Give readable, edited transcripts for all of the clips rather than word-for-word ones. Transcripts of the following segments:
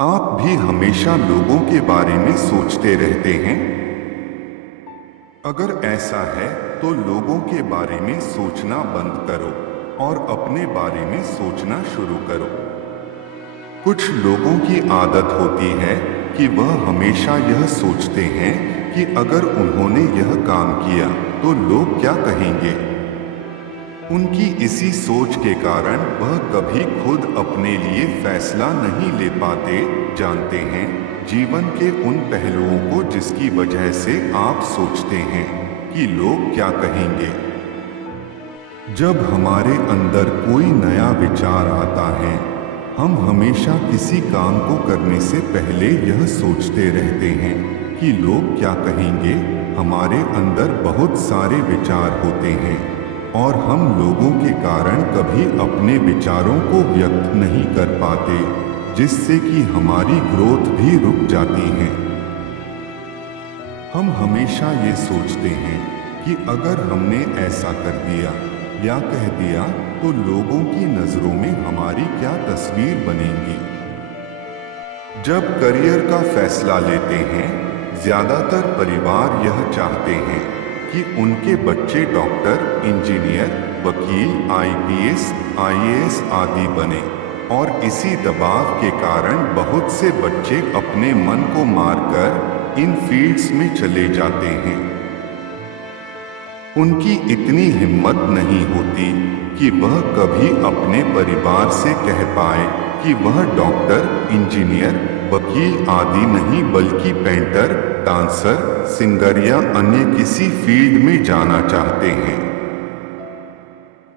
आप भी हमेशा लोगों के बारे में सोचते रहते हैं? अगर ऐसा है तो लोगों के बारे में सोचना बंद करो और अपने बारे में सोचना शुरू करो। कुछ लोगों की आदत होती है कि वह हमेशा यह सोचते हैं कि अगर उन्होंने यह काम किया तो लोग क्या कहेंगे। उनकी इसी सोच के कारण वह कभी खुद अपने लिए फैसला नहीं ले पाते। जानते हैं, जीवन के उन पहलुओं को जिसकी वजह से आप सोचते हैं कि लोग क्या कहेंगे। जब हमारे अंदर कोई नया विचार आता है, हम हमेशा किसी काम को करने से पहले यह सोचते रहते हैं कि लोग क्या कहेंगे। हमारे अंदर बहुत सारे विचार होते हैं और हम लोगों के कारण कभी अपने विचारों को व्यक्त नहीं कर पाते, जिससे कि हमारी ग्रोथ भी रुक जाती है। हम हमेशा ये सोचते हैं कि अगर हमने ऐसा कर दिया या कह दिया तो लोगों की नजरों में हमारी क्या तस्वीर बनेगी। जब करियर का फैसला लेते हैं, ज्यादातर परिवार यह चाहते हैं कि उनके बच्चे डॉक्टर, इंजीनियर, वकील, आईपीएस, आईएएस आदि बने और इसी दबाव के कारण बहुत से बच्चे अपने मन को मारकर इन फील्ड्स में चले जाते हैं। उनकी इतनी हिम्मत नहीं होती कि वह कभी अपने परिवार से कह पाए कि वह डॉक्टर, इंजीनियर, वकील आदि नहीं बल्कि पेंटर, डांसर, सिंगर या अन्य किसी फील्ड में जाना चाहते हैं।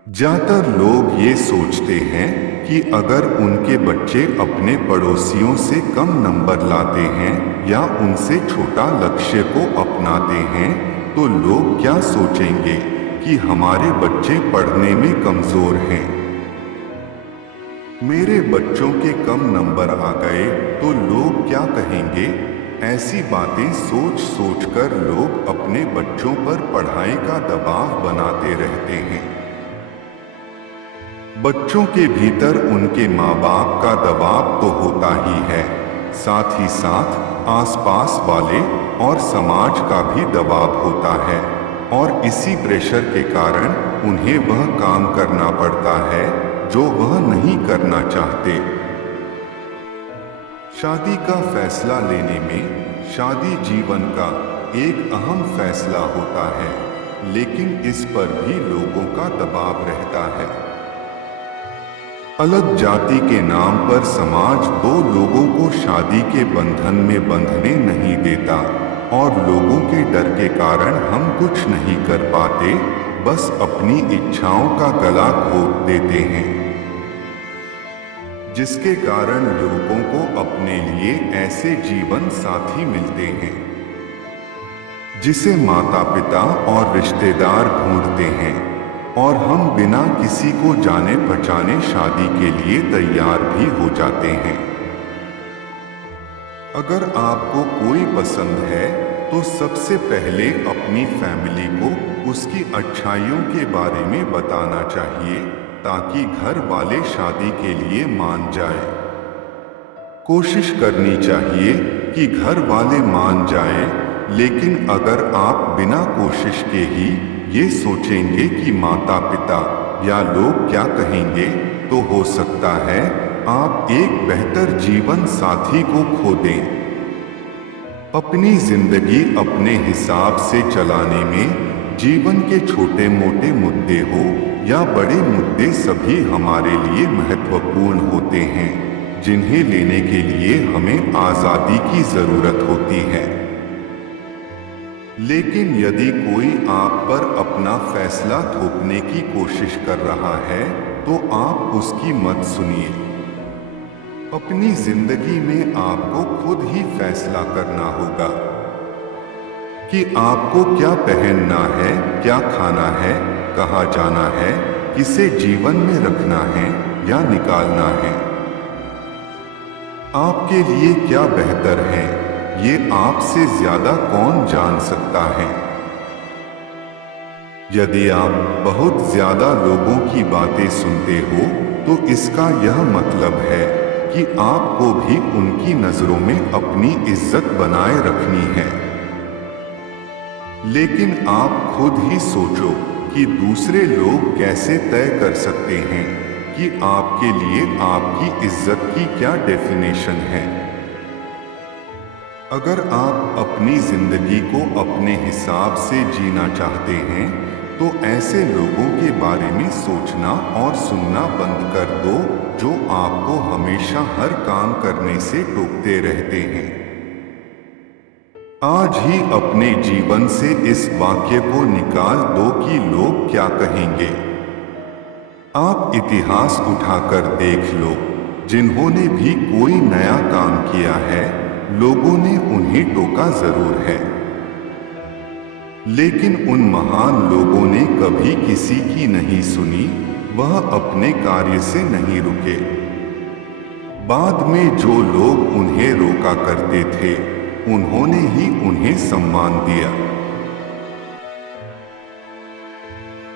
ज्यादातर लोग ये सोचते हैं कि अगर उनके बच्चे अपने पड़ोसियों से कम नंबर लाते हैं या उनसे छोटा लक्ष्य को अपनाते हैं तो लोग क्या सोचेंगे कि हमारे बच्चे पढ़ने में कमजोर हैं। मेरे बच्चों के कम नंबर आ गए तो लोग क्या कहेंगे। ऐसी बातें सोच सोच कर लोग अपने बच्चों पर पढ़ाई का दबाव बनाते रहते हैं। बच्चों के भीतर उनके माँ बाप का दबाव तो होता ही है, साथ ही साथ आसपास वाले और समाज का भी दबाव होता है और इसी प्रेशर के कारण उन्हें वह काम करना पड़ता है जो वह नहीं करना चाहते। शादी का फैसला लेने में शादी जीवन का एक अहम फैसला होता है, लेकिन इस पर भी लोगों का दबाव रहता है। अलग जाति के नाम पर समाज दो लोगों को शादी के बंधन में बंधने नहीं देता और लोगों के डर के कारण हम कुछ नहीं कर पाते, बस अपनी इच्छाओं का गला घोंट देते हैं, जिसके कारण लोगों को अपने लिए ऐसे जीवन साथी मिलते हैं जिसे माता पिता और रिश्तेदार ढूंढते हैं और हम बिना किसी को जाने पहचाने शादी के लिए तैयार भी हो जाते हैं। अगर आपको कोई पसंद है तो सबसे पहले अपनी फैमिली को उसकी अच्छाइयों के बारे में बताना चाहिए ताकि घर वाले शादी के लिए मान जाएं। कोशिश करनी चाहिए कि घर वाले मान जाएं, लेकिन अगर आप बिना कोशिश के ही ये सोचेंगे कि माता पिता या लोग क्या कहेंगे तो हो सकता है आप एक बेहतर जीवन साथी को खो दें। अपनी जिंदगी अपने हिसाब से चलाने में जीवन के छोटे मोटे मुद्दे हो या बड़े मुद्दे सभी हमारे लिए महत्वपूर्ण होते हैं, जिन्हें लेने के लिए हमें आजादी की जरूरत होती है। लेकिन यदि कोई आप पर अपना फैसला थोपने की कोशिश कर रहा है तो आप उसकी मत सुनिए। अपनी जिंदगी में आपको खुद ही फैसला करना होगा कि आपको क्या पहनना है, क्या खाना है, कहाँ जाना है, किसे जीवन में रखना है या निकालना है। आपके लिए क्या बेहतर है ये आपसे ज्यादा कौन जान सकता है। यदि आप बहुत ज्यादा लोगों की बातें सुनते हो तो इसका यह मतलब है कि आपको भी उनकी नजरों में अपनी इज्जत बनाए रखनी है। लेकिन आप खुद ही सोचो कि दूसरे लोग कैसे तय कर सकते हैं कि आपके लिए आपकी इज्जत की क्या डेफिनेशन है। अगर आप अपनी जिंदगी को अपने हिसाब से जीना चाहते हैं तो ऐसे लोगों के बारे में सोचना और सुनना बंद कर दो जो आपको हमेशा हर काम करने से टोकते रहते हैं। आज ही अपने जीवन से इस वाक्य को निकाल दो कि लोग क्या कहेंगे। आप इतिहास उठाकर देख लो, जिन्होंने भी कोई नया काम किया है लोगों ने उन्हें टोका जरूर है, लेकिन उन महान लोगों ने कभी किसी की नहीं सुनी, वह अपने कार्य से नहीं रुके। बाद में जो लोग उन्हें रोका करते थे उन्होंने ही उन्हें सम्मान दिया।